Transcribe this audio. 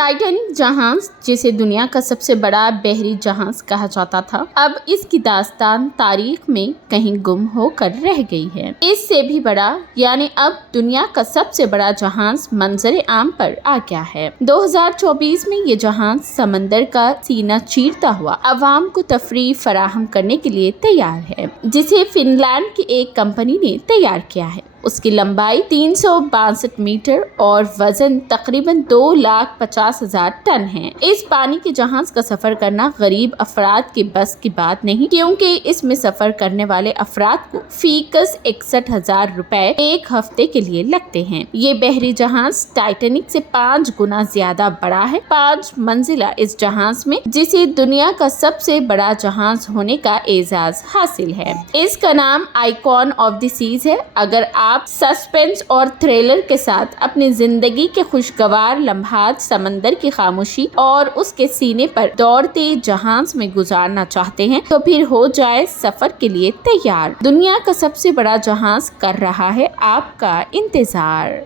Titanic जहाज, जिसे दुनिया का सबसे बड़ा बहरी जहाज कहा जाता था, अब इसकी दास्तान तारीख में कहीं गुम होकर रह गई है। इससे भी बड़ा यानी अब दुनिया का सबसे बड़ा जहाज मंजर आम पर आ गया है। 2024 में ये जहाज समंदर का सीना चीरता हुआ अवाम को तफरीह फराहम करने के लिए तैयार है, जिसे फिनलैंड की एक कंपनी ने तैयार किया है। उसकी लंबाई 362 मीटर और वजन तकरीबन 2,50,000 टन है। इस पानी के जहाज का सफर करना गरीब अफराद की बस की बात नहीं, क्योंकि इसमें सफर करने वाले अफराद को फीकस 61,000 रुपए एक हफ्ते के लिए लगते हैं। ये बहरी जहाज टाइटैनिक से 5 गुना ज्यादा बड़ा है। 5 मंजिला इस जहाज में, जिसे दुनिया का सबसे बड़ा जहाज होने का एजाज हासिल है। इसका नाम आइकॉन ऑफ द सीज है। अगर आप सस्पेंस और थ्रिलर के साथ अपनी जिंदगी के खुशगवार लम्हात समंदर की खामोशी और उसके सीने पर दौड़ते जहाज में गुजारना चाहते हैं, तो फिर हो जाए सफर के लिए तैयार। दुनिया का सबसे बड़ा जहाज कर रहा है आपका इंतजार।